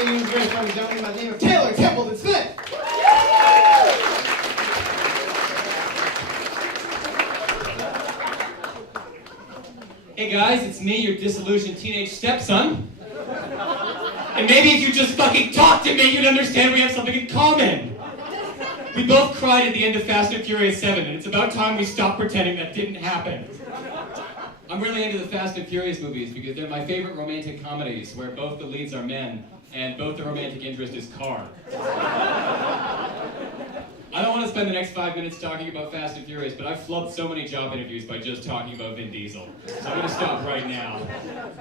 evening, great ladies and gentlemen, by the name of Taylor Templeton Smith. Hey guys, it's me, your disillusioned teenage stepson. And maybe if you just fucking talk to me, you'd understand we have something in common. We both cried at the end of Fast and Furious 7, and it's about time we stopped pretending that didn't happen. I'm really into the Fast and Furious movies because they're my favorite romantic comedies where both the leads are men and both the romantic interest is car. I don't want to spend the next 5 minutes talking about Fast and Furious, but I've flubbed so many job interviews by just talking about Vin Diesel. So I'm going to stop right now.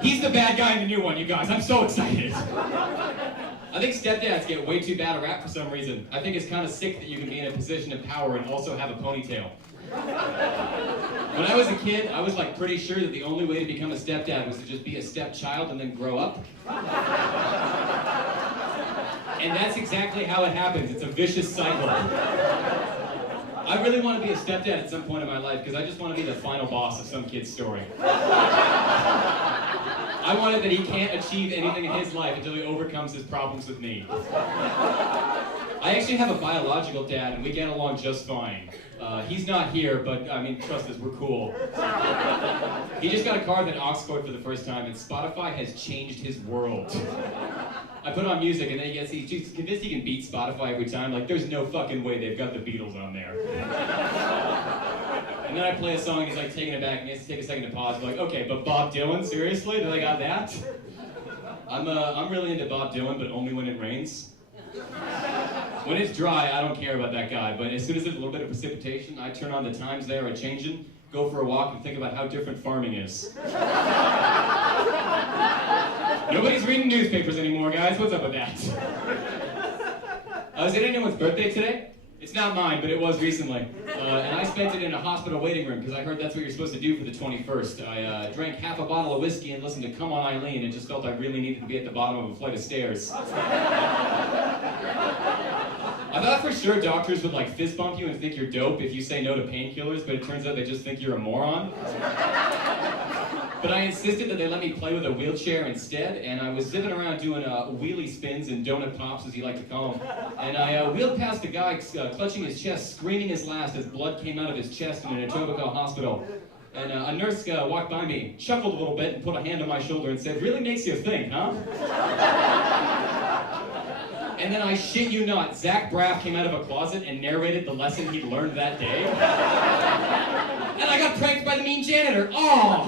He's the bad guy in the new one, you guys. I'm so excited. I think stepdads get way too bad a rap for some reason. I think it's kind of sick that you can be in a position of power and also have a ponytail. When I was a kid, I was like pretty sure that the only way to become a stepdad was to just be a stepchild and then grow up. And that's exactly how it happens. It's a vicious cycle. I really want to be a stepdad at some point in my life because I just want to be the final boss of some kid's story. I wanted that he can't achieve anything in his life until he overcomes his problems with me. I actually have a biological dad and we get along just fine. He's not here, but I mean, trust us, we're cool. He just got a car at Oxford for the first time and Spotify has changed his world. I put on music and then he's convinced he can beat Spotify every time. Like, there's no fucking way they've got the Beatles on there. And then I play a song and he's like taking it back and he has to take a second to pause. I'm like, okay, but Bob Dylan, seriously? Do they got that? I'm really into Bob Dylan, but only when it rains. When it's dry, I don't care about that guy, but as soon as there's a little bit of precipitation, I turn on the times they are changing, go for a walk, and think about how different farming is. Nobody's reading newspapers anymore, guys. What's up with that? Is it anyone's birthday today? It's not mine, but it was recently. And I spent it in a hospital waiting room because I heard that's what you're supposed to do for the 21st. I drank half a bottle of whiskey and listened to Come On Eileen and just felt I really needed to be at the bottom of a flight of stairs. I thought for sure doctors would like fist bump you and think you're dope if you say no to painkillers, but it turns out they just think you're a moron. But I insisted that they let me play with a wheelchair instead, and I was zipping around doing wheelie spins and donut pops, as you like to call them. And I wheeled past a guy clutching his chest, screaming his last as blood came out of his chest in an Etobicoke hospital. And a nurse walked by me, chuckled a little bit, and put a hand on my shoulder and said, "Really makes you think, huh?" And then I shit you not, Zach Braff came out of a closet and narrated the lesson he'd learned that day. And I got pranked by the mean janitor. Oh!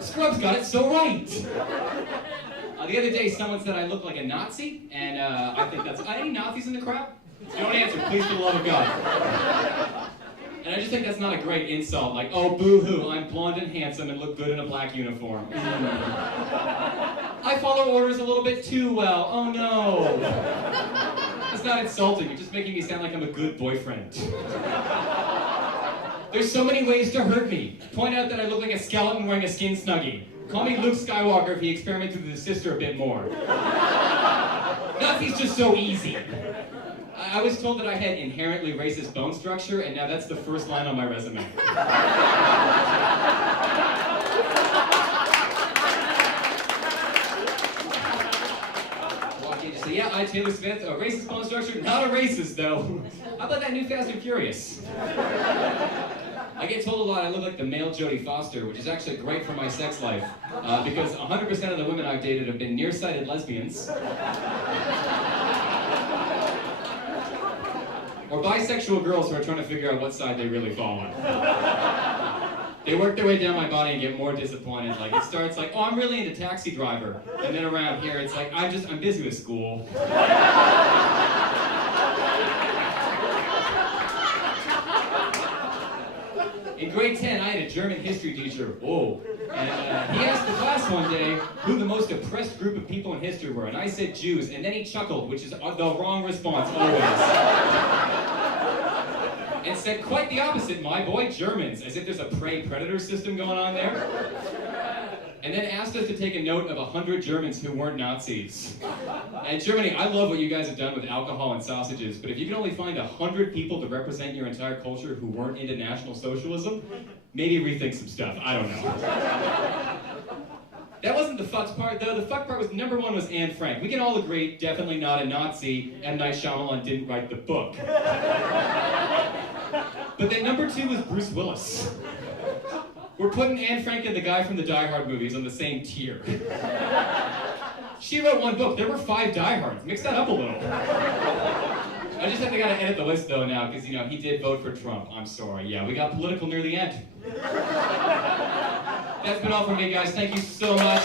Scrubs got it so right. The other day, someone said I look like a Nazi, and I think that's... Any Nazis in the crowd? Don't answer, please, for the love of God. And I just think that's not a great insult. Like, oh, boo-hoo, I'm blonde and handsome and look good in a black uniform. I follow orders a little bit too well. Oh, no. It's not insulting. You're just making me sound like I'm a good boyfriend. There's so many ways to hurt me. Point out that I look like a skeleton wearing a skin snuggie. Call me Luke Skywalker if he experimented with his sister a bit more. Nothing's just so easy. I was told that I had inherently racist bone structure, and now that's the first line on my resume. Walk in and say, yeah, I, Taylor Smith, a racist bone structure, not a racist, though. How about that new Fast and Furious? I get told a lot I look like the male Jodie Foster, which is actually great for my sex life, because 100% of the women I've dated have been nearsighted lesbians, or bisexual girls who are trying to figure out what side they really fall on. They work their way down my body and get more disappointed. Like, it starts like, oh, I'm really into Taxi Driver. And then around here, it's like, I'm busy with school. In grade 10, I had a German history teacher, and he asked the class one day who the most oppressed group of people in history were, and I said Jews, and then he chuckled, which is the wrong response always. And said quite the opposite, my boy, Germans, as if there's a prey-predator system going on there. And then asked us to take a note of 100 Germans who weren't Nazis. And Germany, I love what you guys have done with alcohol and sausages, but if you can only find 100 people to represent your entire culture who weren't into National Socialism, maybe rethink some stuff, I don't know. That wasn't the fucked part, though. The fucked part was, number one was Anne Frank. We can all agree, definitely not a Nazi. M. Night Shyamalan didn't write the book. But then number two was Bruce Willis. We're putting Anne Frank and the guy from the Die Hard movies on the same tier. She wrote one book. There were 5 Die Hards. Mix that up a little. I just have to gotta edit the list though now, because you know he did vote for Trump. I'm sorry. Yeah, we got political near the end. That's been all from me, guys. Thank you so much.